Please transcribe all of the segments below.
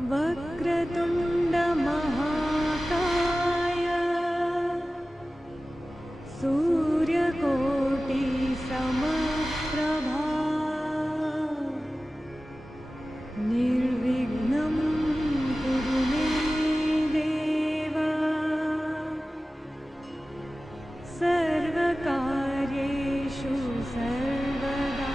वक्रतुण्ड महाकाय सूर्यकोटि समप्रभा निर्विघ्नं कुरु मे देव सर्वकार्येषु सर्वदा।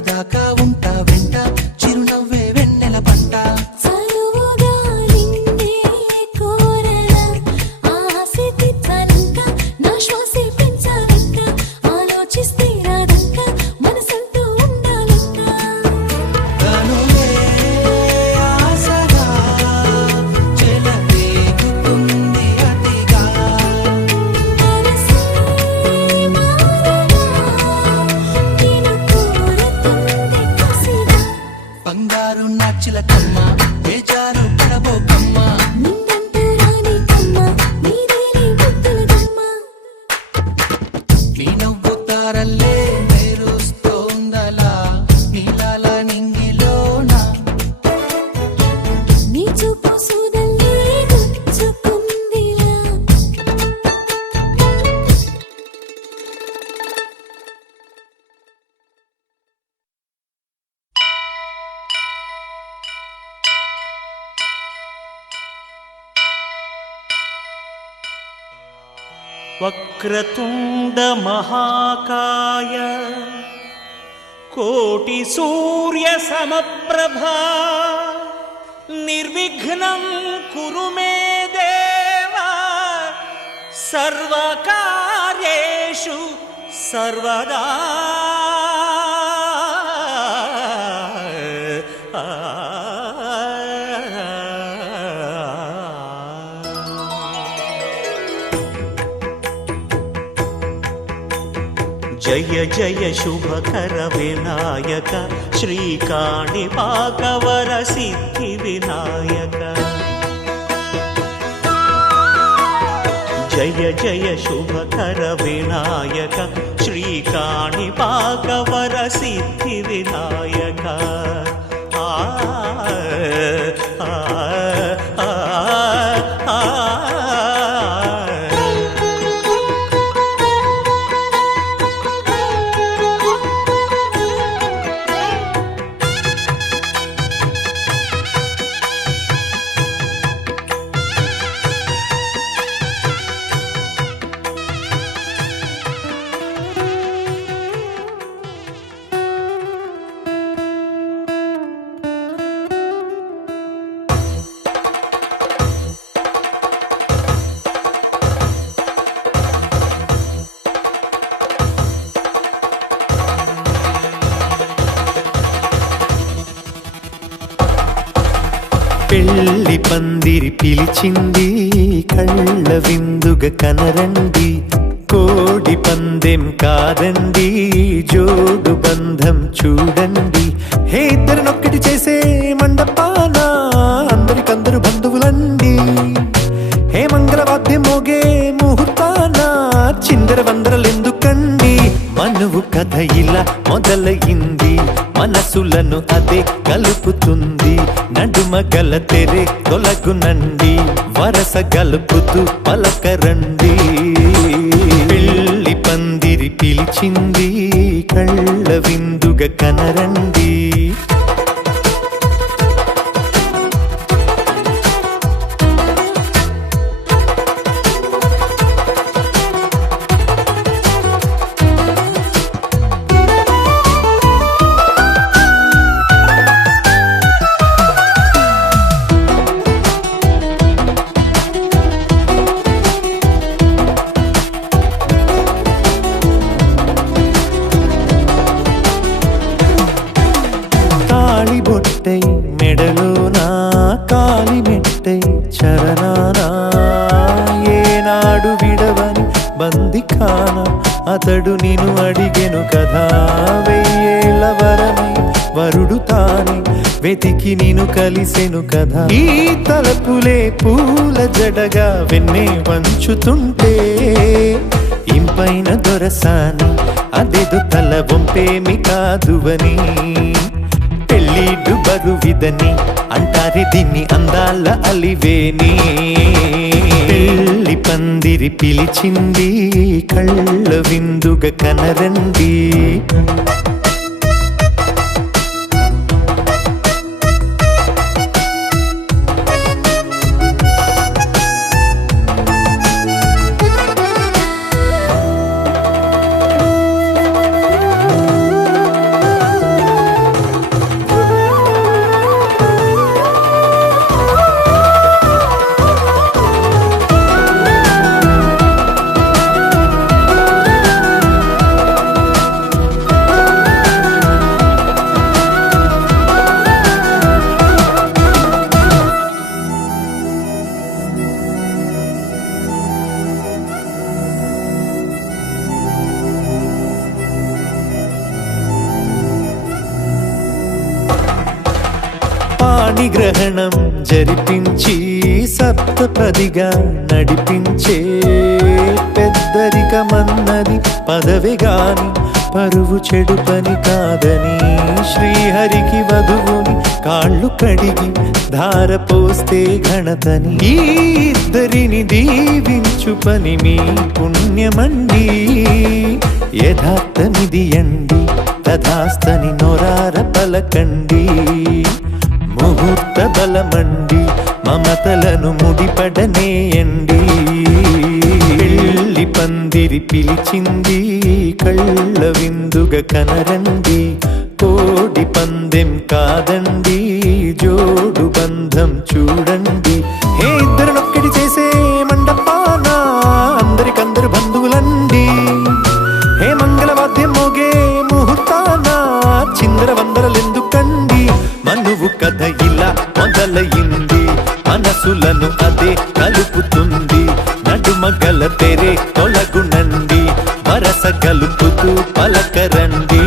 కడదాకా ఉంటా వెంట చిరునవ్వే వెన్నెల పంట సరువుగా నిన్నే కోరగా ఆశ తీర్చాలంట నా శ్వాసే పెంచాలంట ఆలోచిస్తే రాదంట మనసంటూ ఉండాలంట కనులే ఆశగా చెలరేగుతుంది అతిగా మనసే మారగా నిన్ను కోరుతుంది కసిగా బంగారు నాచిలకమ్మ బేజారు పడబోకమ్మ నిన్నంటూ రాని కమ్మ నీదేని ముద్దుల దమ్మ నీ నవ్వు తారల్లే మెరుస్తోందలా నీలాల నింగిలోన నీ చూపు సూదల్లే గుచ్చుకుందిలా వక్రతుండ మహాకాయ కోటి సూర్య సమప్రభా నిర్విఘ్నం కురు మే దేవా సర్వకార్యేషు సర్వదా జయ జయ శుభకర వినాయక శ్రీకాణిపాకవర సిద్ధి వినాయక జయ జయ శుభకర వినాయక శ్రీకాణిపాకవర సిద్ధి వినాయక ఆ ఆ ఆ ఆ పెళ్లి పందిరి పిలిచింది కళ్ళ విందుగా కనరండి కోడి పందెం కాదండి జోడు బంధం చూడండి హే ఇద్దరినొక్కటి చేసే మండపాన అందరికందరు బంధువులండి హే మంగళవాద్యం మోగే ముహూర్తాన చిందర వందరలెందుకండి మనువు కథ ఇలా మొదలయింది మనసులను అదే కలుపుతుంది నడుమ గల తెరే తొలగునండి వరస గలుపుతూ పలకరండి పెళ్లి పందిరి పిలిచింది కళ్ళ విందుగా కనరండి బొట్టై మెడలోనా కాలి మెట్టై చరణానా ఏనాడు విడవని బందిఖాన అతడు నిన్ను అడిగెను కదా వెయ్యేళ్ళ వరమై వరుడు తానే వెతికి నిన్ను కలిసెను కదా ఈ తలపులే పూల జడగా వెన్నే వంచుతుంటే ఇంపైన దొరసాని అదేదో తల వంపేమి కాదువని పెళ్ళిడు బరువిదని అంటారే దీన్ని అందాల అలివేని పెళ్లి పందిరి పిలిచింది కళ్ళ విందుగా కనరండి పాణిగ్రహణం జరిపించి సప్తపదిగా నడిపించే పెద్దరికమన్నది పదవి గాని పరువు చెడు పని కాదని శ్రీహరికి వధువుని కాళ్ళు కడిగి ధార పోస్తే ఘనతని ఈ ఇద్దరిని దీవించు పని మీ పుణ్యమండి యథార్థమిది అండి తథాస్తని నొరార పలకండి ముహూర్త బలమండి మమతలను ముడిపడనేయండి పెళ్లి పందిరి పిలిచింది కళ్ళ విందుగా కనరండి కోడి పందెం కాదండి జోడు బంధం చూడండి హే ఇద్దరినొక్కటి చేసే మండపాన అందరికందరు బంధువులండి హే మంగళవాద్యం మోగే ముహూర్తాన చిందర వందరలెందుకండి మనువు కథ ఇలా మొదలయింది మనసులను అదే కలుపుతుంది నడుమగల తెరే తొలగునండి వరస కలుపుతూ పలకరండి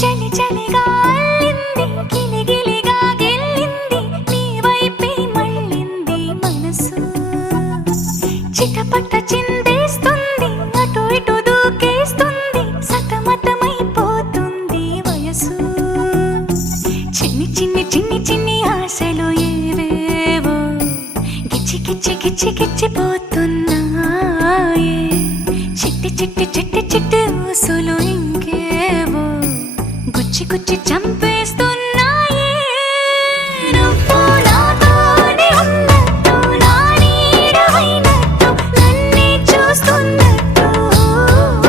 చలి చలిగా అల్లింది గిలిగిలిగా గెల్లింది నీ వైపే మళ్ళింది మనసు చిటపట చిందేస్తుంది అటు ఇటు దూకేస్తుంది సతమతమైపోతుంది వయసు చిన్ని చిన్ని చిన్ని చిన్ని ఆశలు ఏవేవో గిచ్చి గిచ్చి గిచ్చి గిచ్చిపోతున్నాయే చిట్టి చిట్టి చిట్టి చిట్టి ఊసులు ఇంకేవో గుచ్చి గుచ్చి చంపేస్తున్నాయే నువ్వు నాతోనే ఉన్నట్టు నా నీడవైనట్టు నన్నే చూస్తున్నట్టు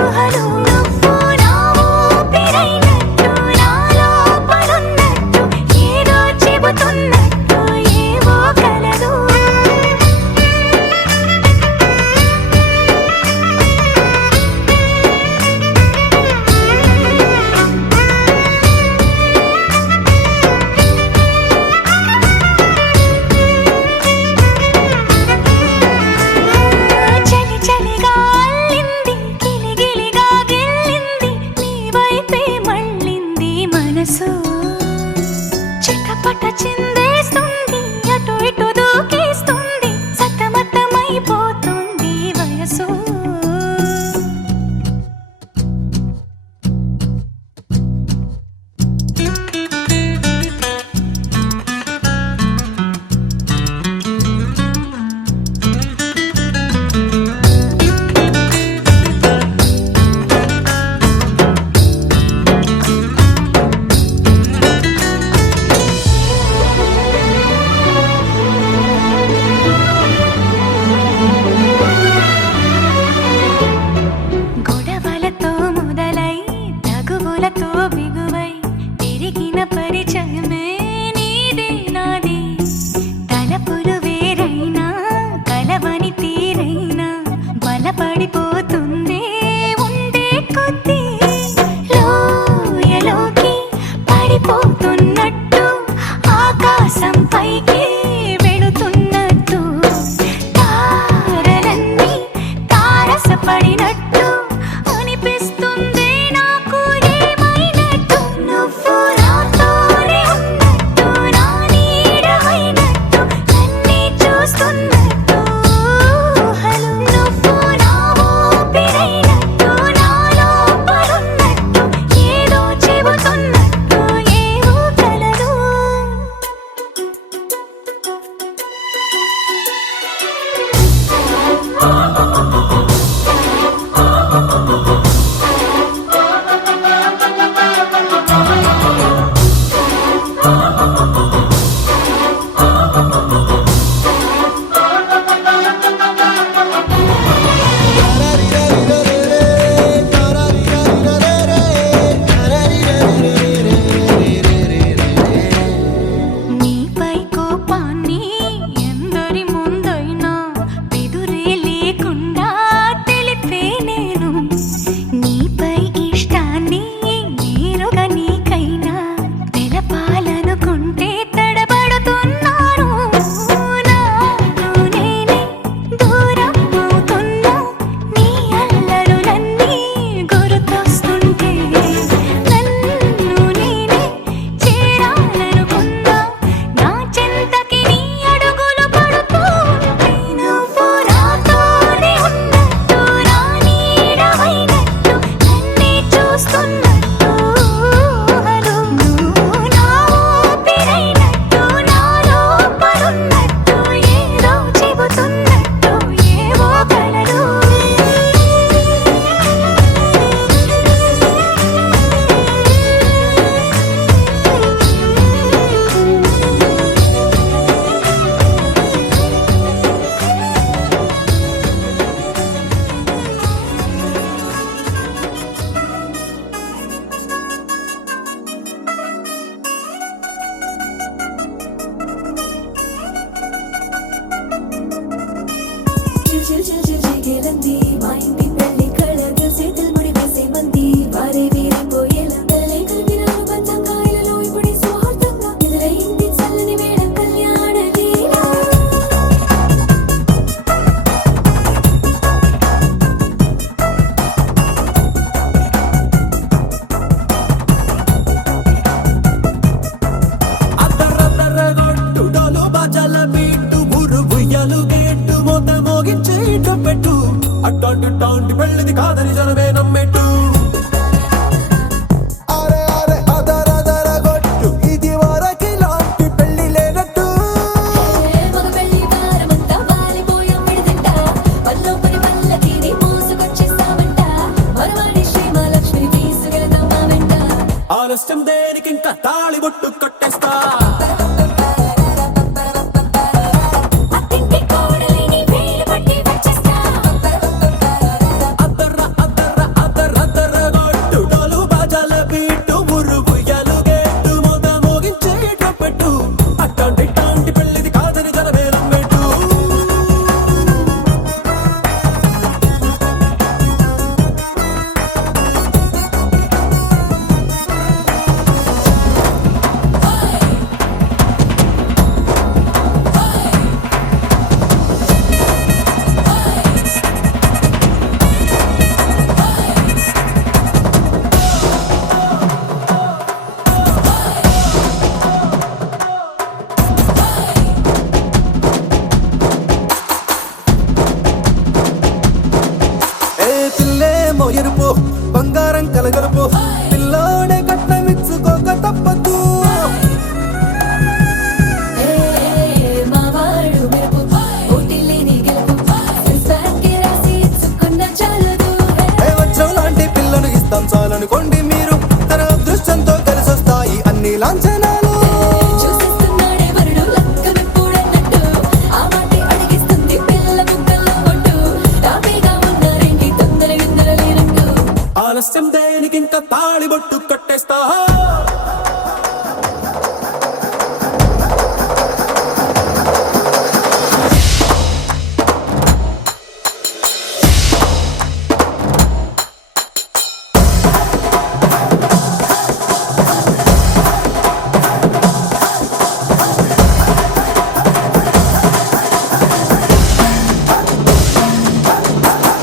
ఊహలు నువ్వు నా ఊపిరైనట్టు నా లోపలున్నట్టు ఏదో చెబుతున్నట్టు ఏవో కలదు చలి చలిగా అల్లింది గిలిగిలిగా గెల్లింది నీ వైపే మళ్ళింది మనసు చిటపట చిందేస్తుంది అటు ఇటు దూకేస్తుంది సతమతమైపోతుంది వయసు గొడవలతో మొదలై తగువులతో బిగువై తిరిగిన పరిచయమే నీదే నాది తలపులు వేరైనా కలవని తీరైనా బలపడిపోతుంది ఉండే కొద్దీ లోయలోకి పడిపోతున్నట్టు ఆకాశం పైకి వెళుతున్నట్టు తారలన్నీ తారసపడినట్టు అనిపిస్తుంది నాకు ఏమైనట్టు లాంటి పెళ్ళిది కాదని జనమే నమ్మెట్టు అరే అరే అదర అదర గొట్టు ఇది వరకి లాంటి పెళ్లి లేనట్టు మగ పెళ్లి వారమంతా వాలిపోయాం విడిదింట పల్లోపరి పల్లకిని మోసుకొచ్చేస్తామంట మరవాడి శ్రీమహాలక్ష్మి తీసుకెళ్దాం మా వెంట ఆలస్యం దేనికి ఇంకా తాళి బొట్టు కట్టేస్తా అత్తింటి కోడలిని వేలు పట్టి వచ్చేస్తా అద్దర్ర అద్దర్ర అద్దర్ర అద్దర్ర గొట్టు డోలు బాజాల బీటు మురుగు ఎలుగేట్టు మొద మోగించేటపెట్టు అట్టాంటి ఇట్టాంటి పెళ్ళిది కాదని జనమే నమ్మెట్టు ఏ పిల్లేమో ఎరుపు బంగారం కలగలుపు పిల్లోడే కట్నమిచ్చుకోక తప్పదు మా వాడు మెరుపు ఓటిల్లేని గెలుపు సెన్సార్కి రాసి ఇచ్చుకున్న చాలదు ఏ వజ్రం లాంటి పిల్లను ఇస్తాం చాలనుకోండి మీరు తన అదృష్టంతో కలిసొస్తాయి అన్ని లాంఛనాలు చూసిస్తున్నాడే వరుడు లక్కమెప్పుడన్నట్టు ఆ మాటే అడిగిస్తుంది పిల్ల బుగ్గల్లో ఒట్టు తాపీగా ఉన్నారేంటి తొందర గిందర లేనట్టు ఆలస్యం దేనికి ఇంకా తాళి బొట్టు కట్టేస్తా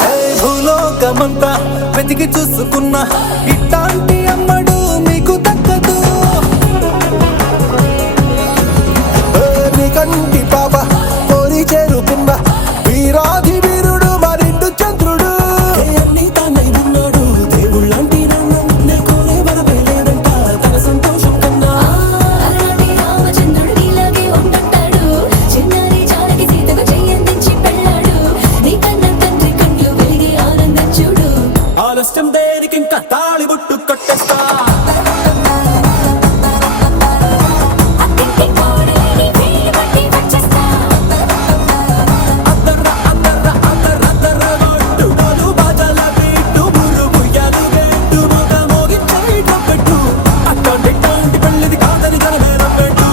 ఏ భూలోకమంతా వెతికి చూసుకున్నా ఇట్లాంటి అమ్మడు మీకు దక్కదు ఏ నీ కంటి పాప కోరి చేరుకున్న వీరాధి వీరుడు మరిండు చంద్రుడు అన్ని తానై ఉన్నాడు దేవుళ్ళంటి నన్ను నే కోరే వరమే లేదంట తన సంతోషం కన్నా అలాంటి రామచంద్రుడు నీలాగే ఉంటుంటాడు చిన్నారి జానకి సీతకు చెయ్యందించి పెళ్ళాడు నీ కన్న తండ్రి కండ్లు వెలిగి ఆనందం చూడు ఆలస్యం దేనికి ఇంకా తాళి బొట్టు కట్టేస్తా అత్తింటి కోడలిని వేలు పట్టి వచ్చేస్తా అద్దర్ర అద్దర్ర అద్దర్ర అద్దర్ర గొట్టు డోలు బాజాల బీటు మురుగు ఎలుగేట్టు మొద మోగించేటపెట్టు అట్టాంటి ఇట్టాంటి పెళ్ళిది కాదని జనమే నమ్మెట్టు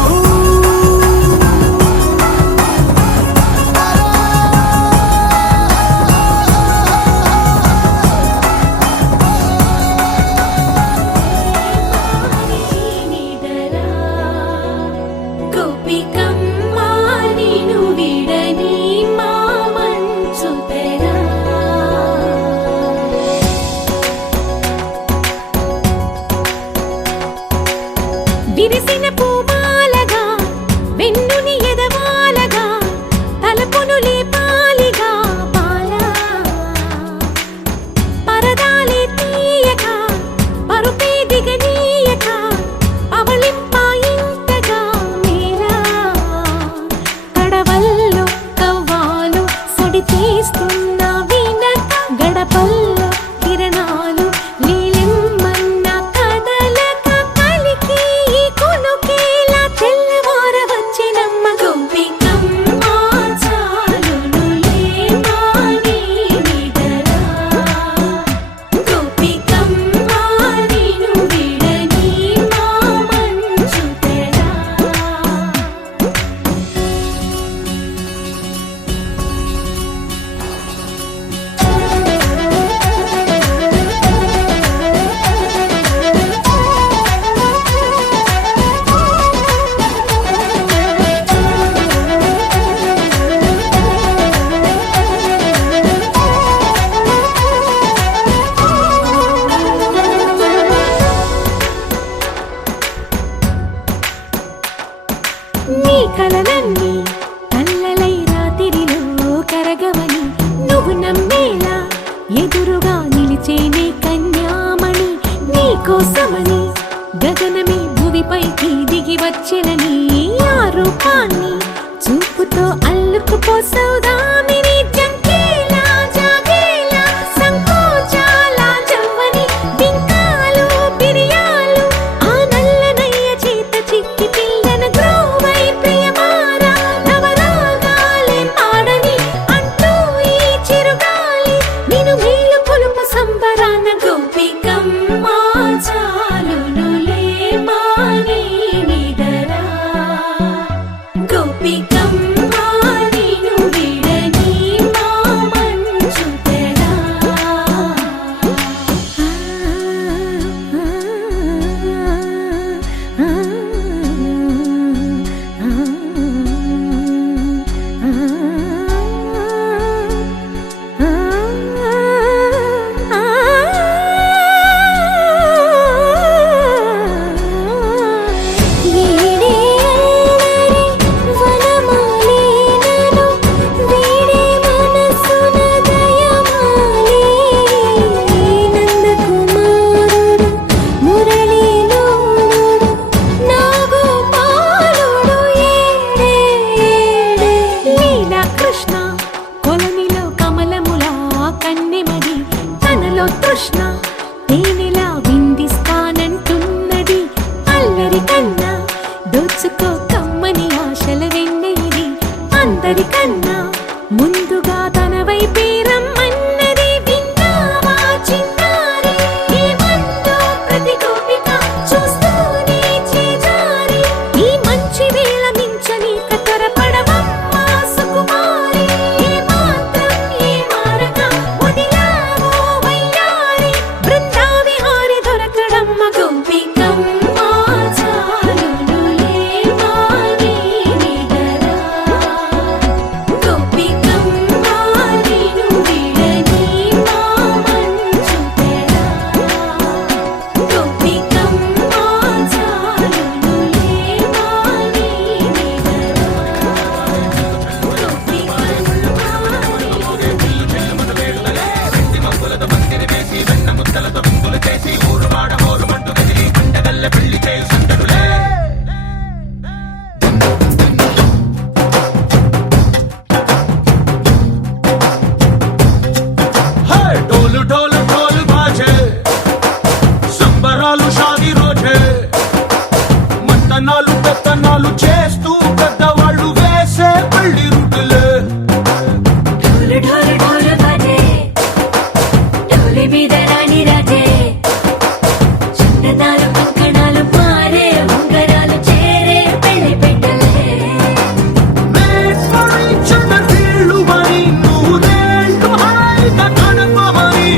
కళ్యామణి నీకోసమని గగనమే భువిపైకి దిగి వచ్చినని ఆ రూపాన్ని చూపుతో అల్లుకుపోసౌదామిని జంకేలా జాగేలా సంకోచాల జవ్వని బింకాలు బిరియాలు ఆ నల్లనయ్య చేత చిక్కి పిల్లన గ్రోవై ప్రియమారా నవరాగాలే పాడని అంటూ ఈ చిరుగాలి నిన్ను మేలు కొలుపు సంబరాన గోపికమ్మ చాలునులే మాని నిదరా గోపికమ్మ నిన్ను విడని మా మంచు తెరా వీడే అల్లరి వనమాలినను వీడే మనసున దయమాలి నందకుమారుడు మురళీలోలుడు నాగోపాలుడు ఏడే లీలా కృష్ణ కొలనిలో కమలములా కన్నెమది తనలో తృష్ణ తేనెలా విందిస్తానంటున్నది అల్లరి కన్నా దోచుకో కమ్మని ఆశల వెన్నెయిది అందరికన్నా ముందుగా తన వైపే రమ్మన్నది విన్నావా చిన్నారి ఏమందో ప్రతి గోపిక చూస్తూనే చేజారి ఈ మంచి వేళ మించని త్వరపడవమ్మా సుకుమారి ఏ మాత్రం ఏ మారక వదిలావో వయ్యారి బృందావిహారి దొరకడమ్మ గోపికమ్మ చాలునులే మాని నిదరా గోపికమ్మ నిన్ను విడని మా మంచు తెరా గోపికమ్మ చాలునులే మాని డోలు డోలు డోలు బాజే సంబరాలు షాది రోజే మంతనాలు పెత్తనాలు చేస్తూ పెద్దవాళ్ళు వేసే పెళ్లి రుటులే ఢోలు ఢోలు ఢోలు బాజే ఢోలి మీద రాణి రాజే చిన్నదాలు కంకణాలు మారే ఉంగరాలు చేరే పెళ్లి పెట్టలే చిన్న వీళ్ళు మరి నూరేళ్ళు హాయిగా కనుకోమని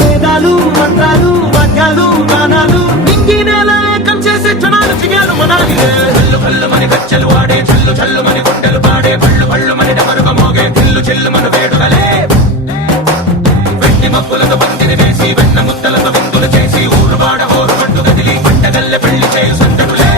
వేదాలు మంత్రాలు వాద్యాలు గానాలు నింగినేల ఏకం చేసే క్షణాలు చిగాలు మనాలిలే కళ్ళు కళ్ళు మని గచ్చలు వాడే చల్లు చల్లు మని గుండెలు పాడే పళ్ళు పళ్ళు మని డమరుగ మోగే చిల్లు చిల్లు మన వేడుకలే వెండి మబ్బులతో పందిరి వేసి వెన్న ముద్దలతో విందులు చేసి ఊరు వాడ ఊరు పట్టు గదిలి పంటగల్లె పెళ్లి చేయు సందడులే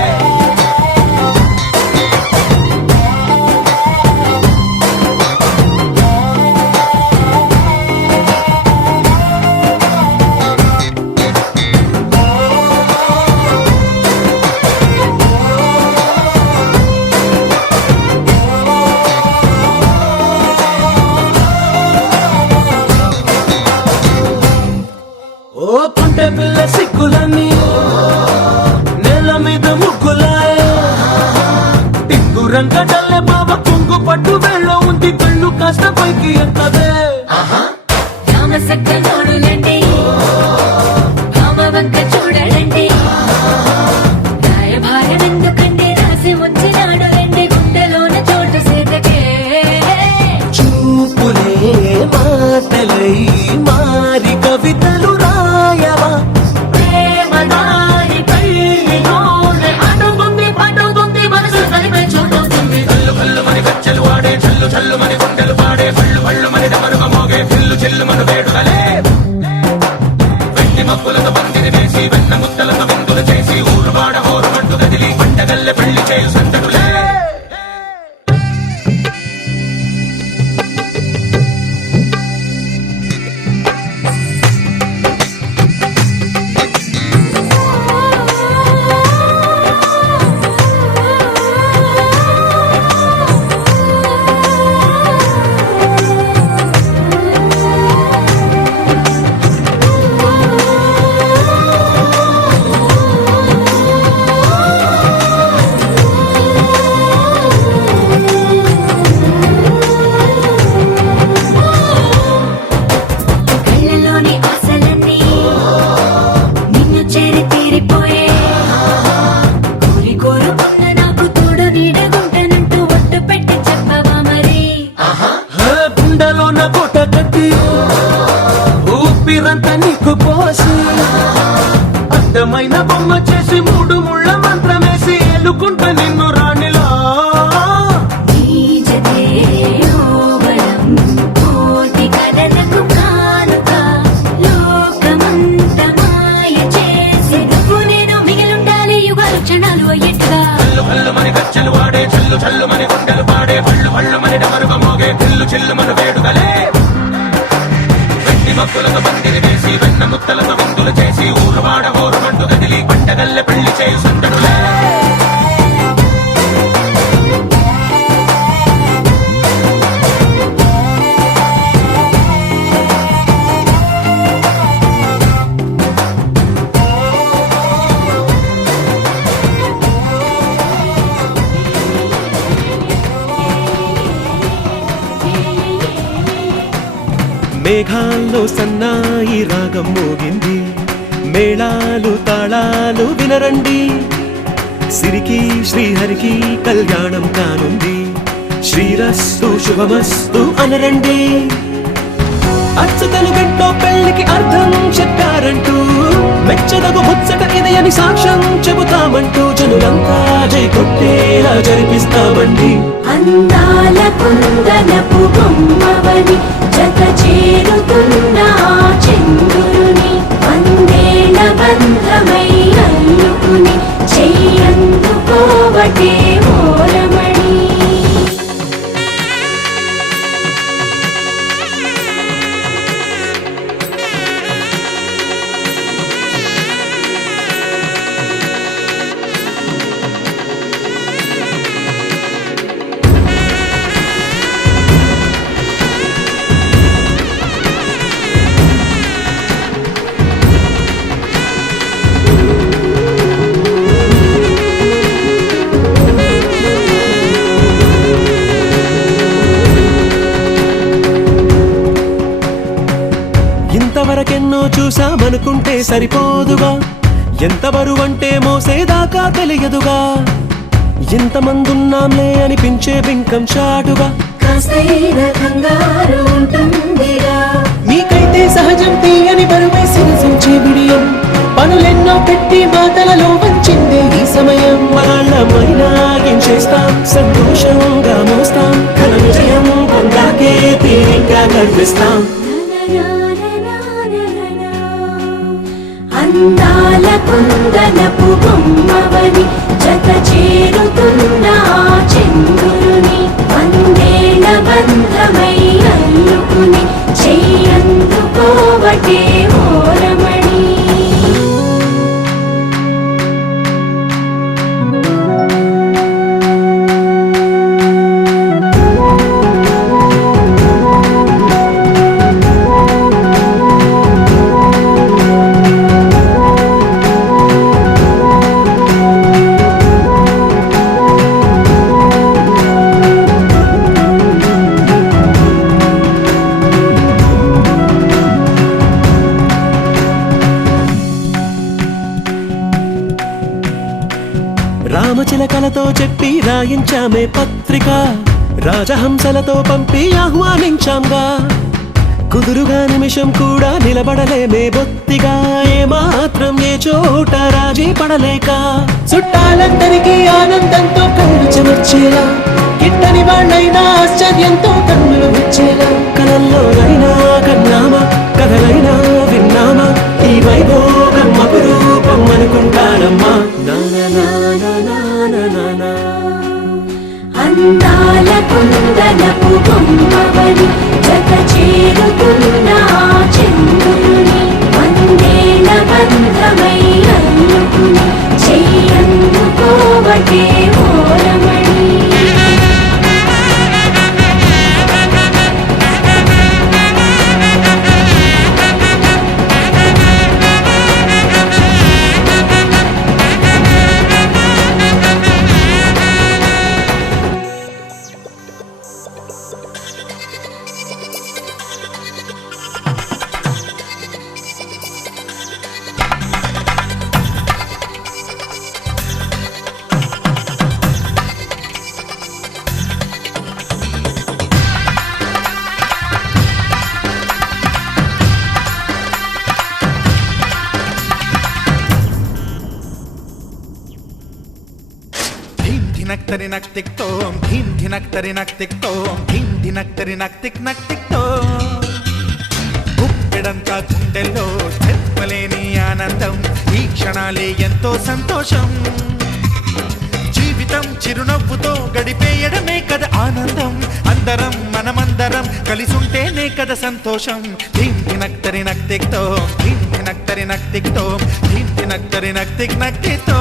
ఓ పుంటె పిల్ల సిక్కులన్నీ నేల మీద ముగ్గులాయ టింగు రంగడల్లె బావ కొంగు పట్టు వెళ్ళ ఉంది కళ్ళు కాస్త పైకి ఎక్కదే రామ సక్క నోడులండి రామ వంక చూడడండి రాయభారం ఎందుకండి రాసి వచ్చినాడు రండి గుండెలోన చోటు సేతకే చూపులే మాటలై మారి కవితలు రాయవా ప్రేమదారి పెళ్లిలోనే అడుగుంది మనసు కలిపే చోటవుతుంది కళ్ళు కళ్ళు మని గచ్చలు వాడే చల్లు చల్లు మని గుండెలు పాడే పళ్ళు పళ్ళు మని డమరుగ మోగే చిల్లు చిల్లు మన వేడుకలే వెండి మబ్బులతో పందిరి వేసి వెన్న ముద్దలతో విందులు చేసి ఊరు వాడ ఊరు పట్టు గదిలి పంటగల్లె పెళ్లి చేయు సందడులే అందమైన బొమ్మ చేసి మూడు ముళ్ళ మంత్రమేసి ఎలుకుంట నిన్ను రాణిలా నీజతే ఓవరం కోటి కలలకు కానుక లోకమంత మాయ చేసి నువ్వు నేను మిగిలుండాలి యుగాలు క్షణాలు అయ్యేట్టుగా చల్లు చల్లు మని గచ్చలు వాడే చల్లు చల్లు మని గుండెలు పాడే పళ్ళు పళ్ళు మని డమరుగ మోగే పిల్లు చిల్లు మన వేడుకలే వెండి మక్కులతో పందిరి వేసి వెన్న ముత్తలతో విందులు చేసి ఊరు వాడ ఊరు మంటు కదిలి పంటగల్లె పెళ్లి చేయు సందడులే మేఘాల్లో సన్నాయి రాగం మోగింది మేళాలు తాళాలు వినరండి సిరికి శ్రీహరికి కళ్యాణం కానుంది శ్రీరస్తు శుభమస్తు అనరండి అచ్చతలు గంటో పెళ్లికి అర్థం చెప్పారంటూ మెచ్చదగు ముచ్చట ఇది అని సాక్ష్యం చెబుతామంటూ జనులంతా జై కొట్టేలా జరిపిస్తామండి అందాల కుందనపు బొమ్మవని జత చేరుతున్న ఆ చంద్రుని వందేళ్ల బంధమై అల్లుకుని చెయ్యందుకోవటే ఓరమణి ఇంతవరకెన్నో చూసామనుకుంటే సరిపోదుగా ఎంత బరువంటే మోసేదాకా తెలియదుగా ఇంతమందున్నాంలే అనిపించే బింకం చాటుగా కాస్తైన కంగారు ఉంటుందిగా మీకైతే సహజం తీయని బరువై సిరసించే బిడియం పనులెన్నో పెట్టి మాటలలో వంచిందే ఈ సమయం వాళ్ళమైనా ఏం చేస్తాం సంతోషంగా మోస్తాం ఘన విజయం పొందాకే తీరిగ్గా కనిపిస్తాం అందాల కుందనపు బొమ్మవని జత చేరుతున్న ఆ చంద్రుని వందేళ్ల బంధమై అల్లుకుని చెయ్యందుకోవటే ఓరమణి రామచిలకలతో చెప్పి రాయించామే పత్రిక రాజహంసలతో పంపి ఆహ్వానించాంగా కుదురుగా నిమిషం కూడా నిలబడలేమే బొత్తిగా ఏమాత్రం ఏ చోట రాజీ పడలేక చుట్టాలందరికీ ఆనందంతో కళ్ళు చెమర్చేలా గిట్టని వాళ్ళైనా ఆశ్చర్యంతో కన్నులు వచ్చేలా కలల్లోనైనా కన్నామా కథలైనా విన్నామా ఈ వైభోగం అపురూపం అనుకుంటానమ్మా అందాల కుందనపు బొమ్మవని జత చేరుతున్న ఆ చంద్రుని వందేళ్ల బంధమై అల్లుకుని చెయ్యందుకోవటే ఓరమణి ధినక్తరి నక్తిక్తోం ధీం ధినక్తరి నక్తిక్తోం ధీం ధినక్తరి నక్తిక్ నక్తిక్తో గుప్పెడంతా గుండెల్లో చెప్పలేని ఆనందం ఈ క్షణాలే ఎంతో సంతోషం జీవితం చిరునవ్వుతో గడిపేయడమే కదా ఆనందం అందరం మనమందరం కలిసుంటేనే కదా సంతోషం ధీం ధినక్తరి నక్తిక్తో ధీం ధినక్తరి నక్తిక్తో ధీం ధినక్తరి నక్తిక్ నక్తితో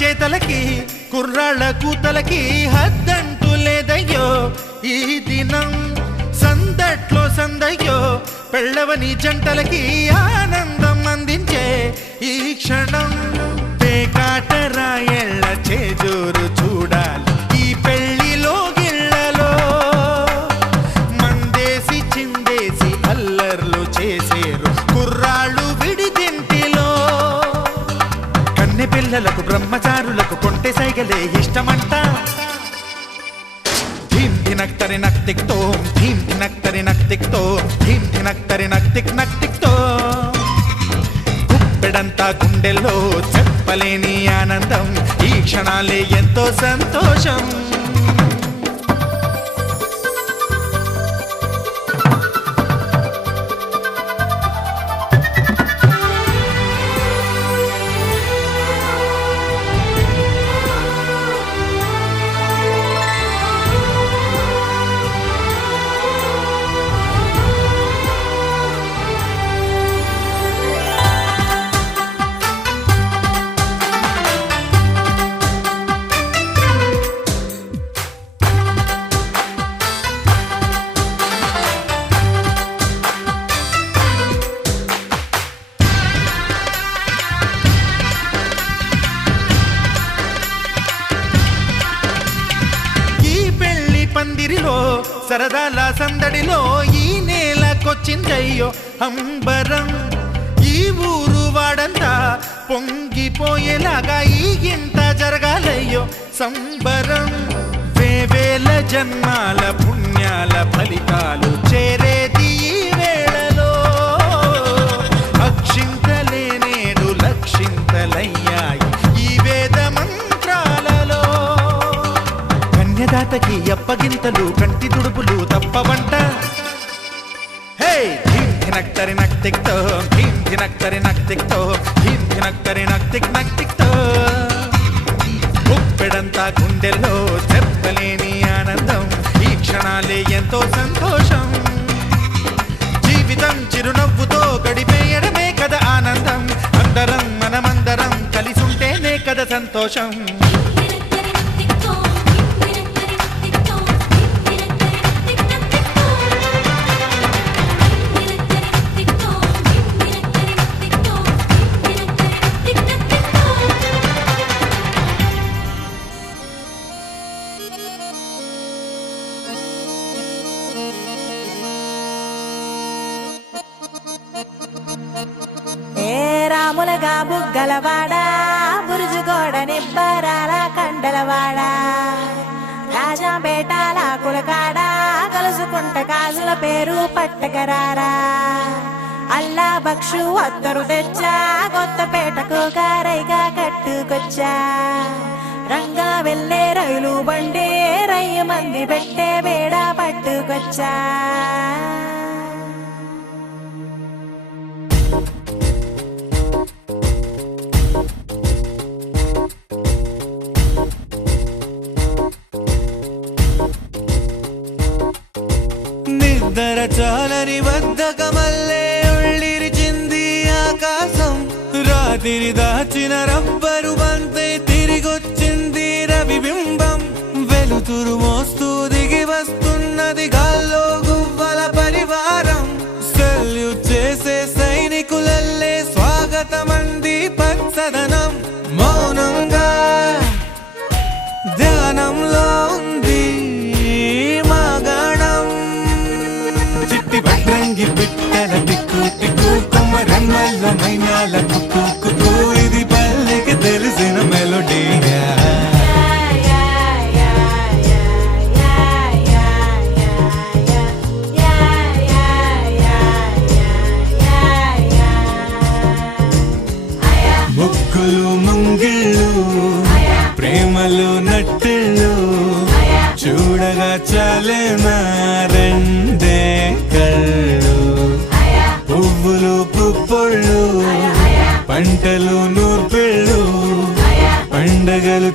చేతలకి కుర్రాళ్ళ కూతలకి హద్దంటూ లేదయ్యో ఈ దినం సందట్లో సందయ్యో పెళ్ళవని జంటలకి ఆనందం అందించే ఈ క్షణం పేకాటరాయళ్ళ చేజోరు చూడాలి ఈ పెళ్లిలో గిళ్ళలో మందేసి చిందేసి అల్లర్లు చేసేరు కుర్రాళ్ళు విడిదింటిలో పిల్లలకు బ్రహ్మచారులకు కొంటె సైగలే ఇష్టమంట ధీం ధినక్తరి నక్తిక్తో ధీం ధినక్తరి నక్తిక్తో ధీం ధినక్తరి నక్తిక్ నక్తిక్తో గుప్పెడంతా గుండెల్లో చెప్పలేని ఆనందం ఈ క్షణాలే ఎంతో సంతోషం పందిరిలో సరదాల సందడిలో ఈ నేలకొచ్చిందయ్యో అంబరం ఈ ఊరు వాడంతా పొంగిపోయేలాగా ఈ ఇంత జరగాలయ్యో సంబరం వేవేల జన్మాల పుణ్యాల ఫలితాలు చేరేది ఈ వేళలో అక్షింతలే నేడు లక్షింతలయ్యాయి ఈ వేద మంత్రాలలో కన్యదాతకి అప్పగింతలు కంటి తుడుపులు తప్పవంట హే ధీం ధినక్తరి నక్తిక్తో ధీం ధినక్తరి నక్తిక్తో ధీం ధినక్తరి నక్తిక్ నక్తిక్తో గుప్పెడంతా గుండెల్లో చెప్పలేని ఆనందం ఈ క్షణాలే ఎంతో సంతోషం జీవితం చిరునవ్వుతో గడిపేయడమే కదా ఆనందం అందరం మనమందరం కలిసుంటేనే కదా సంతోషం రాములగా బుగ్గలవాడా బురుజుగోడ నిబ్బరాల కండలవాడా రాజాపేటాల కులకాడా కలుసుకుంట కాజుల పేరు పట్టకరారా అల్లా బక్షు అత్తరు తెచ్చా కొత్తపేటకు కారైగా కట్టుకొచ్చా రంగా వెళ్ళే రైలు బండి రయ్య మంది పెట్టే బేడ పట్టుకొచ్చా నిద్ర చాలని బద్ధకమల్లే ఉళ్ళిరిచింది ఆకాశం రాత్రి దాచిన రబ్బరు బంతే తిరిగొచ్చింది రవిబింబం వెలుతురు మోస్తూ దిగి వస్తున్నది గాల్లో గువ్వల పరివారం సెల్యూట్ చేసే సైనికులల్లే స్వాగతమంది పచ్చదనం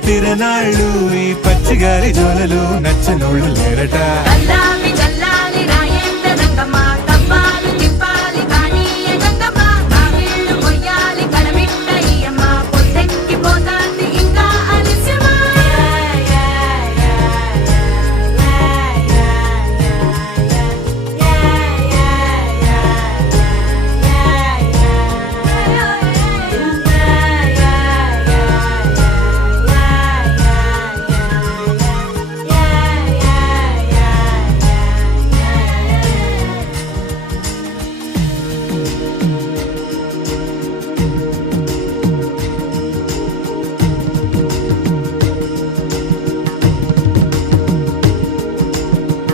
తిరనాళ్ళు ఈ పచ్చిగారి జోలలు నచ్చనోళ్ళు లేరట అల్లామి జల్లాలి రాయేంద్ర రంగమ్మ తప్పాలు తిప్పాలి కానీ గంగమ్మ కావిళ్ళు కొయ్యాలి కడమిట్ట ఈయమ్మ పొద్దెక్కి పోతాంది ఇంకా ఆలస్యమా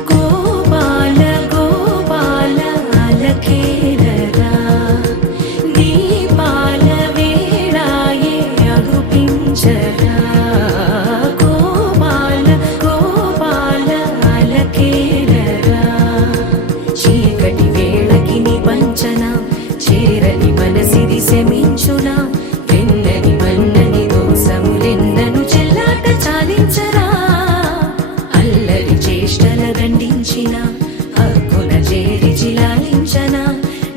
గోపాల గోపాల అలకేలరా దీపాల వేళాయే అగుపించరా గోపాల గోపాల అలకేలరా చీకటి వేళకి నిబంచన చేరని మనసిది శమించునా వెన్నని మన్నని దోసములెన్నను చెల్లాట చాలించరా అల్లరి చేష్టల దండించిన హక్కున చేరి చిలాలించన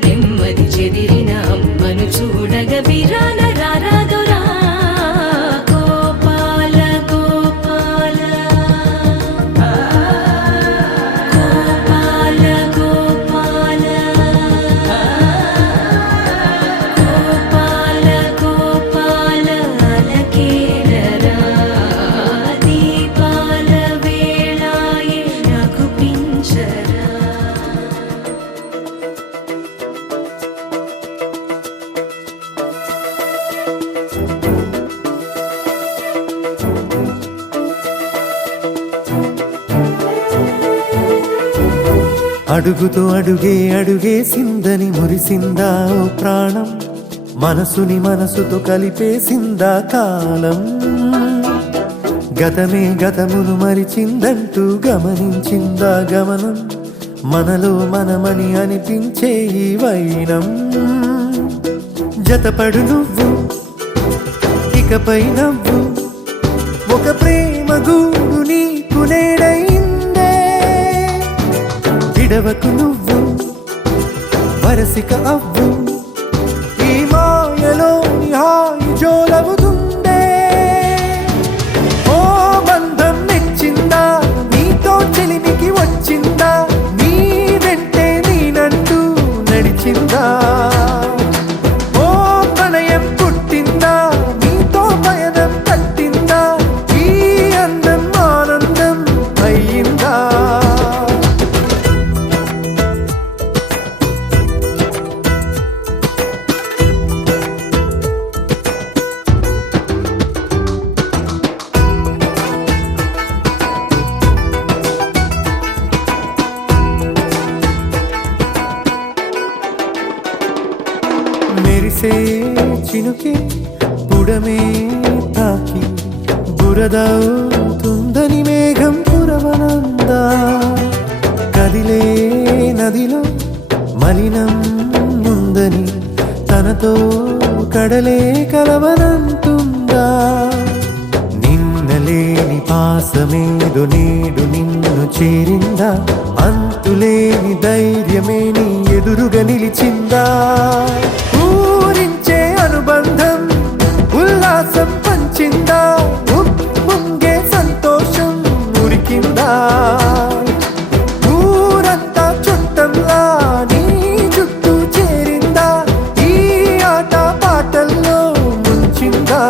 నెమ్మది చెదిరిన అమ్మను చూడగ విరాన రారాదురా గోపాల గోపాల గోపాల గోపాల గోపాల గోపాల అలకేలరా దీపాల వేళాయే రఘుపించరా అడుగుతో అడుగేసిందని మురిసిందా ఓ ప్రాణం మనసుని మనసుతో కలిపేసిందా కాలం గతమే గతమును మరిచిందంటూ గమనించిందా గమనం మనలో మనమని అనిపించే ఈ వైనం జతపడు నువ్వు ఇకపై నవ్వు ఒక ప్రేమ గూడు నీకు నేడైందే విడవకు నువ్వు వరసిక అవ్వు ఈ మాయలోని హాయి జోలవుతుందే ఓ బంధం మెచ్చిందా నీతో చెలిమికి వచ్చిందా నీ వెంటే నేనంటూ నడిచిందా ఓ ప్రణయం పుట్టిందా నీతో పయనం కట్టిందా ఈ అందం ఆనందం అయ్యిందా మెరిసే చినుకే పుడమే తాకి బురదవుతుందని మేఘం పురవనందా కదిలే నదిలో మలినం ఉందని తనతో కడలే కలవనంటుందా నిన్నలేని పాసమేదో నేడు నిన్ను చేరిందా అంతులేని ధైర్యమే నీ ఎదురుగా నిలిచిందా ఊరించే అనుబంధం ఉల్లాసం పంచిందా ముంగే సంతోషం ఉరికిందా ఊరంతా చుట్టంలా నీ చుట్టూ చేరిందా ఈ ఆట పాటల్లో ముంచిందా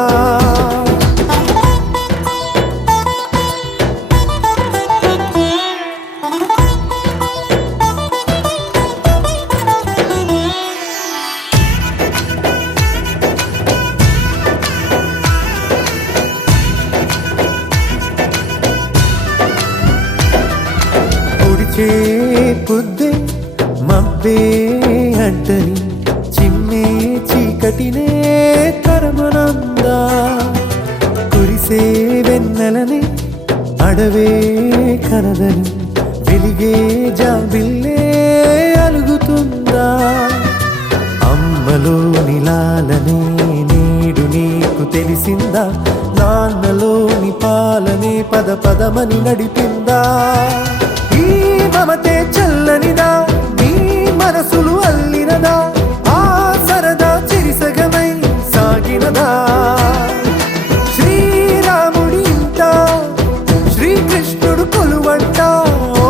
పొడిచే పొద్దే మబ్బే అడ్డని చిమ్మే చీకటినే తరమనందా కురిసే వెన్నెలని అడవే కనదని వెలిగే జాబిల్లే అలుగుతుందా అమ్మలో నిలాలనే నేడు నీకు తెలిసిందా నాన్నలోని పాలనే పద పదమని నడిపిందా ఈ మమతే చల్లనిదా నీ మనసులు అల్లినదా ఆ సరదా చిరిసగమై సాగినదా శ్రీరాముడి ఇంట శ్రీకృష్ణుడు కొలువంట ఓ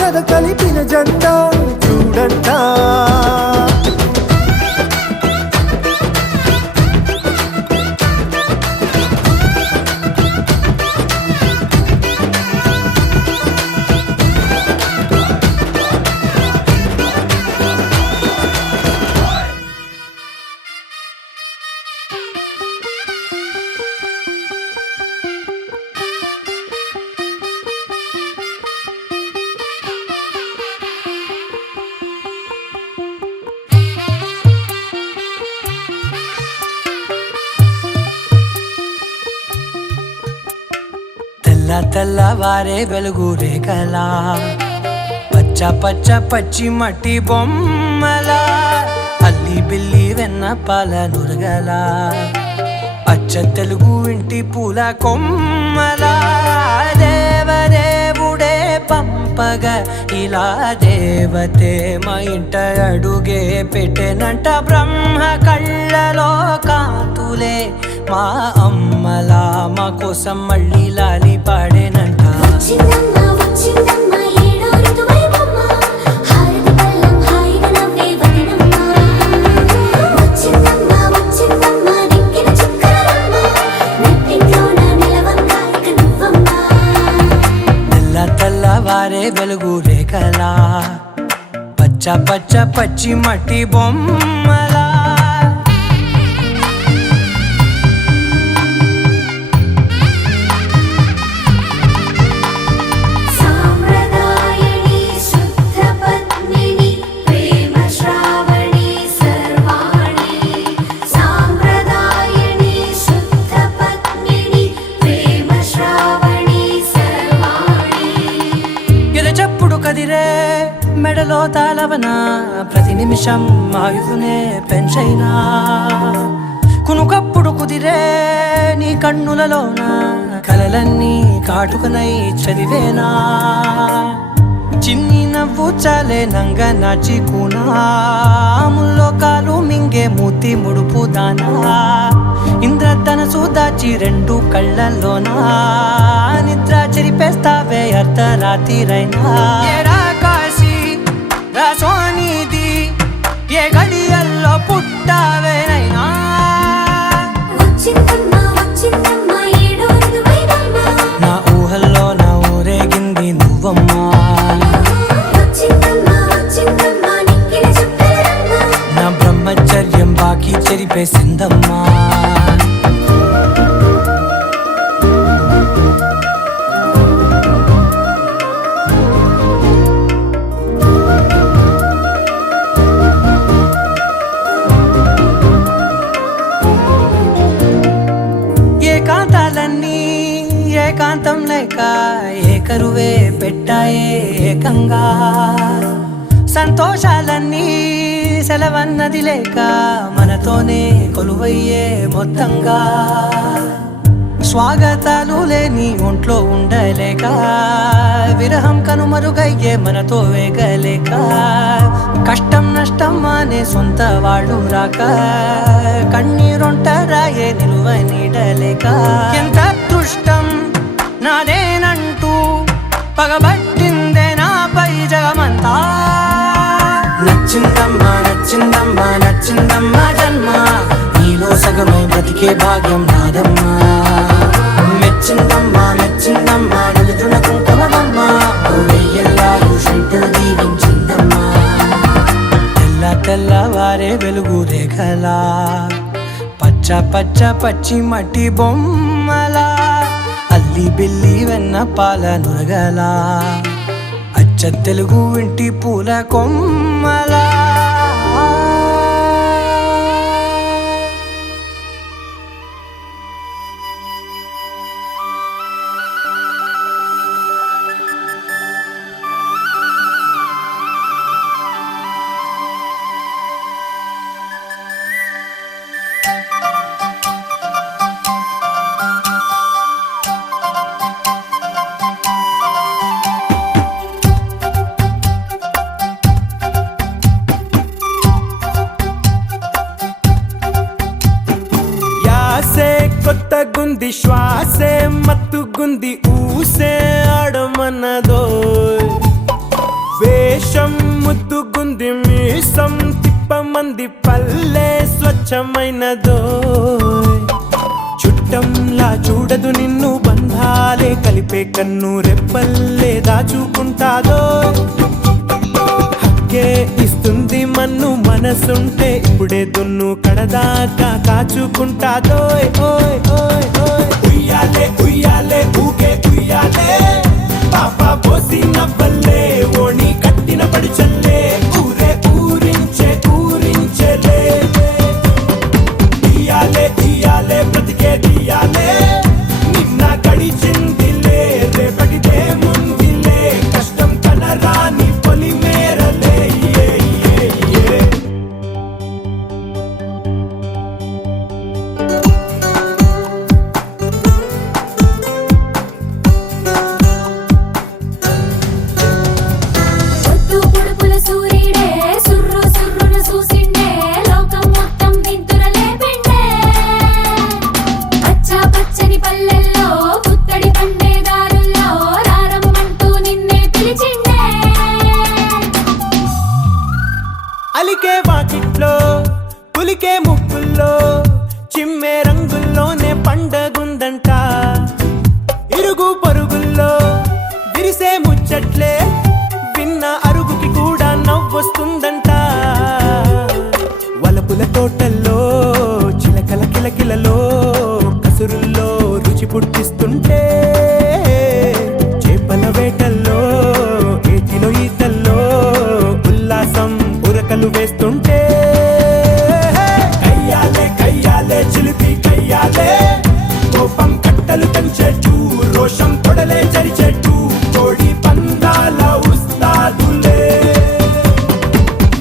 కథ కలిపిన జంట చూడంట తెల్లవారే వెలుగు రేఖలా పచ్చ పచ్చ పచ్చి మట్టి బొమ్మలా అల్లి బిల్లి వెన్న పాల నురగలా అచ్చ తెలుగు ఇంటి పూల కొమ్మలా దేవదేవుడే పంపగ ఇలా దేవతే మా ఇంట అడుగే పెట్టెనంట బ్రహ్మ కళ్ళలో కాంతులే మా అమ్మలా మా కోసం మళ్ళీ లాలి పాడేనంట వచ్చిందమ్మ వచ్చిందమ్మ ఏడో ఋతువైవమ్మ హారతి పళ్ళం హాయిగా నవ్వే వదినమ్మ వచ్చిందమ్మ వచ్చిందమ్మ దిక్కిన చుక్కలమ్మ నెట్టింట్లోన నిలవంగా ఇక నువ్వమ్మ తెల్లవారే వెలుగు రేఖలా పచ్చ పచ్చ పచ్చి మట్టి బొమ్మలా సాంప్రదాయని శుద్ధ పద్మిని ప్రేమ శ్రావణి సర్వాణి సాంప్రదాయని శుద్ధ పద్మిని ప్రేమ శ్రావణి సర్వాణి ఎదచప్పుడు కదిరే మెడలో తాళవన ప్రతి నిమిషం ఆయుధునే పెంచైనా కునుకప్పుడు కుదిరే నీ కన్నులలోన కలలన్నీ కాటుకనై చదివేనా చిన్ని నవ్వు చాలే నంగ నాచి కూనాముల్లో కాలు మింగే మూతి ముడుపు దానా ఇంద్రధనసు దాచి రెండు కళ్ళల్లోనా నిద్ర చెరిపేస్తావే అర్ధరాత్రిరైనా ఏరా కాశీ రా సోనిది ఏ గడియల్లో పుట్టావేనైనా వచ్చిందమ్మ వచ్చిందమ్మ ఏడో ఋతువైవమ్మ నా ఊహల్లో నా ఊరేగింది నువ్వమ్మా వచ్చిందమ్మ వచ్చిందమ్మ నిక్కిన చుక్కలమ్మ నా బ్రహ్మచర్యం బాకీ చెరిపేసిందమ్మా ఏకాంతాలన్నీ ఏకాంతం లేక ఏకరువే పెట్టాయే ఏకంగా సంతోషాలన్నీ సెలవన్నది లేక మనతోనే కొలువయ్యే మొత్తంగా స్వాగతాలు లేని ఒంట్లో ఉండలేక విరహం కనుమరుగయ్యే మనతో వేగలేక కష్టం నష్టం అనే సొంత వాళ్ళు రాక కన్నీరొంటరాయే నిలువ నీడలేక ఎంత అదృష్టం నాదేనంటూ పగబట్టిందే నాపై జగమంతా నచ్చిందమ్మా నచ్చిందమ్మా నచ్చిందమ్మా జన్మ నీలో సగమై బ్రతికే భాగ్యం నాదమ్మా మెచ్చిందమ్మా మెచ్చిందమ్మా నలుదున కుంకుమమ్మా వెయ్యల్లాలు శంకరు దీవించిందమ్మా తెల్లవారే వెలుగు రేఖలా పచ్చ పచ్చ పచ్చి మట్టి బొమ్మలా అల్లి బిల్లి వెన్న పాల నురగలా అచ్చ తెలుగు ఇంటి పూల కొమ్మలా మత్తుగుంది శ్వాసే మత్తుగుంది ఊసే ఆడమన్నదో వేషం ముద్దుగుంది మీసం తిప్పమంది పల్లె స్వచ్ఛమైనదో చుట్టంలా చూడదు నిన్ను బంధాలే కలిపే కన్ను రెప్పల్లే దాచుకుంటాదో హక్కే ఇస్తుంది మన్ను మనసుంటే ఇప్పుడే దున్ను కడదాకా కాచుకుంటాదో ఓయ్ ఓయ్ ఓయ్ ఉయ్యాలే ఉయ్యాలే ఊగే ఉయ్యాలే పాప పోసి నవ్వల్లే ఓణి కట్టిన పడి చల్లే ఊరే ఊరించే ఊరించేలే ఇయ్యాలే ఇయ్యాలే బ్రతికే దియాలే నిన్న గడిచిందిలే రేపటిదే ముందిలే కష్టం కనరాని పొలి మేరలే ఏ ఏ ఏ పొద్దు పొడుపుల సూర్యుడే సుర్రు సుర్రున చూసిండే లోకం మొత్తం వింతురలే పిండే పచ్చ పచ్చని పల్లెల్లో పుత్తడి పండే దారుల్లో రారమ్మంటూ నిన్నే పిలిచిండే అలికే వాకిట్లో పులికే ముక్కుల్లో చిమ్మే రంగుల్లోనే పండగుందంట ఇరుగు పరుగుల్లో విరిసే ముచ్చట్లే విన్న అరుగుకి కూడా నవ్వొస్తుందంట వలపుల తోటల్లో చిలకల కిలకిలలో కసురుల్లో రుచి పుట్టిస్తుంటే చేపల వేటల్లో ఏటిలో ఈతల్లో ఉల్లాసం ఉరకలు వేస్తుంటే కయ్యాలే కయ్యాలే చిలిపి కయ్యాలే కోపం కట్టలు పెంచేట్టు రోషం కొడలే చరిచెట్టు కోడి పందాల ఉస్తాదులే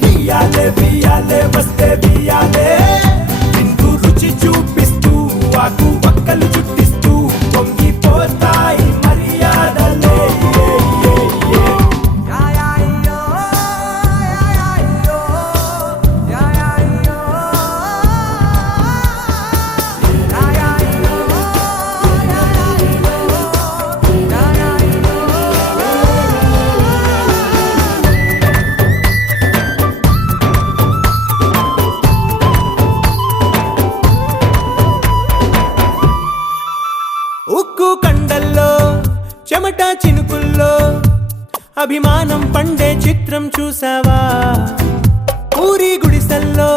బియ్యాలే బియ్యాలే వస్తే బియ్యాలే విందు రుచి చూపిస్తూ ఆకు పక్కలు చుట్టిస్తూ పొంగిపోతాయి మర్యాదలే ఏ, ఏ, ఏ. ఉక్కు కండల్లో చెమట చినుకుల్లో అభిమానం పండే చిత్రం చూసావా ఊరి గుడిసెల్లో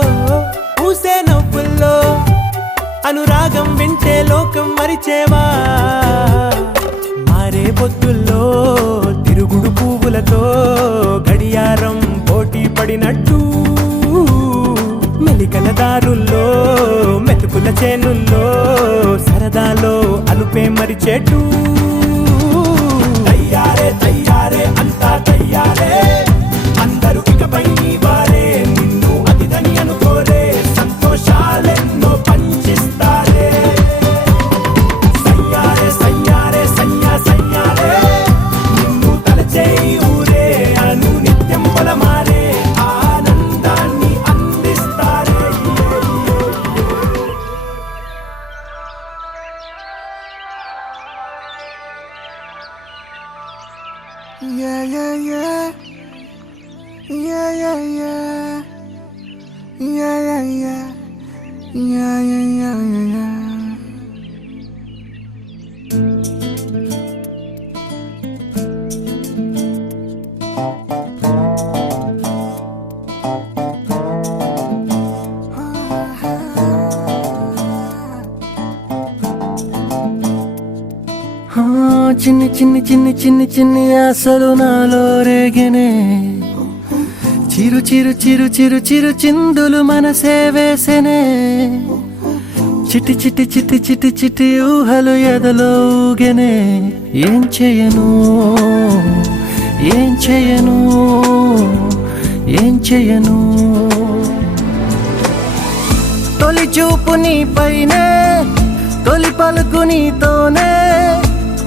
పూసే నవ్వుల్లో అనురాగం వింటే లోకం మరిచేవా మారే పొద్దుల్లో తిరుగుడు పువ్వులతో గడియారం పోటీ పడినట్టు మెలికల దారుల్లో మెతుకుల చేనుల్లో సరదాలో అలుపే మరిచేటు తయ్యారే తయ్యారే అంతా తయ్యారే అందరూ ఇకపై నీ వారే నిన్ను అతిథని అనుకోరే సంతోషాలెన్నో పంచిస్తారే సయ్యారే సయ్యారే సయ్యా సయ్యారే నిన్ను తలచేయి ఊరే అను నిత్యం పొలమారే ఆనందాన్ని అందిస్తారే Yeah, yeah, yeah. Yeah, yeah, yeah. Yeah, yeah, yeah. Yeah, yeah, yeah, yeah, yeah. చిన్ని చిన్ని చిన్ని చిన్ని చిన్ని ఆశలు నాలో రేగనే చిరు చిరు చిరు చిరు చిరు చిందులు మనసే వేసెనే చిటి చిటి చిటి చిటి చిటి ఊహలు ఎదలో ఊగెనే ఏం చేయను ఏం చేయను ఏం చేయను తొలి చూపు నీ పైనే తొలి పలుకు నీతోనే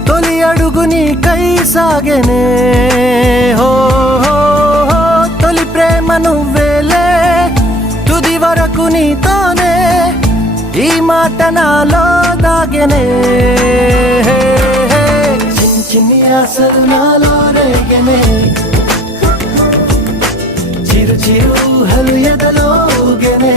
తొలి అడుగు నీకై సాగెనే హో హో హో తొలి ప్రేమ నువ్వేలే తుది వరకు నీతోనే ఈ మాట నాలో దాగనే చిన్ని చిన్ని ఆశలు నాలో రేగనే చిరు చిరు ఊహలు ఎదలో ఊగనే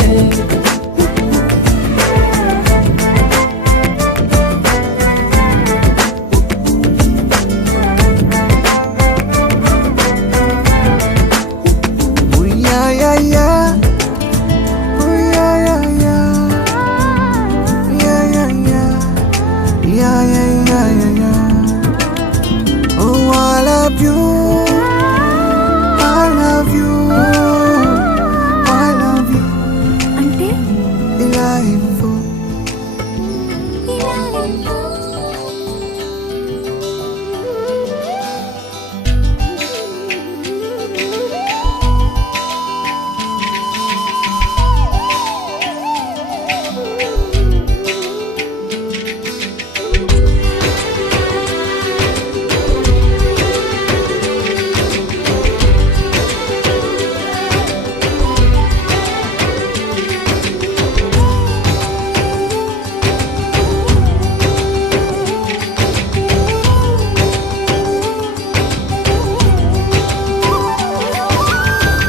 అంటే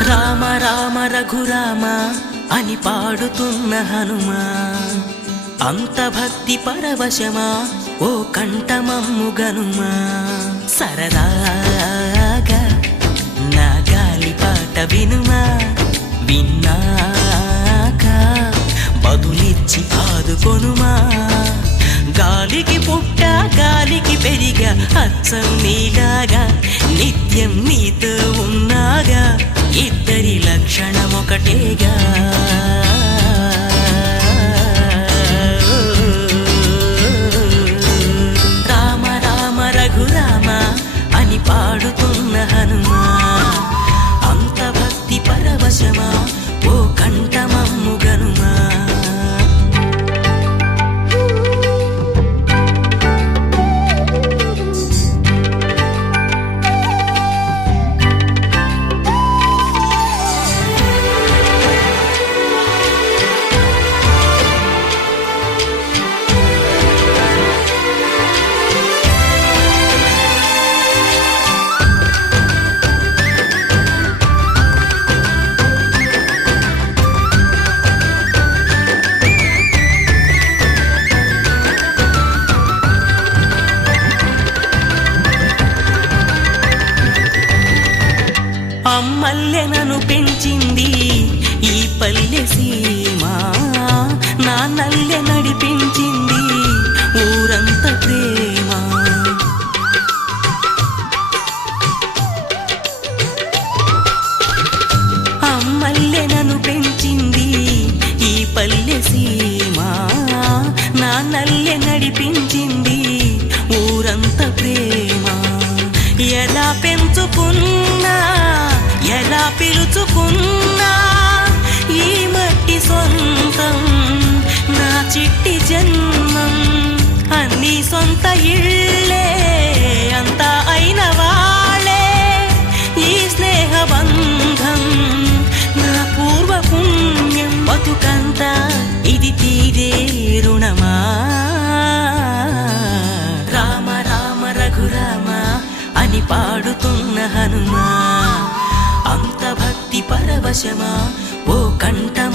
రామ రామ రఘురామ అని పాడుతున్న హనుమా అంత భక్తి పరవశమా ఓ కంఠమమ్ము గనుమా సరదాగా నా గాలి పాట వినుమా విన్నాక బదులిచ్చి ఆదుకొనుమా గాలికి పుట్ట గాలికి పెరిగా అచ్చం నీలాగా నిత్యం నీతో ఉన్నాగా ఇద్దరి లక్షణం ఒకటేగా రామ రామ రఘురామ అని పాడుతున్న హనుమా అంత భక్తి పరవశమా ఓ కంఠమమ్ము గనుమా అమ్మల్లె నన్ను పెంచింది ఈ పల్లె సీమ నా నల్లె నడిపించింది ఊరంత ప్రేమ అమ్మల్లె నన్ను పెంచింది ఈ పల్లె సీమ నా నల్లె నడిపించింది ఊరంత ప్రేమ ఎలా పెంచుకున్నా ఎలా పిలుచుకున్నా ఈ మట్టి సొంతం నా చిట్టి జన్మం అన్ని సొంత ఇళ్ళే అంతా అయిన వాళ్ళే ఈ స్నేహ బంధం నా పూర్వ పుణ్యం బతుకంతా ఇది తీరే రుణమా రామ రామ రఘురామ అని పాడుతున్న హనుమా అంత భక్తి పరవశమా ఓ కంఠం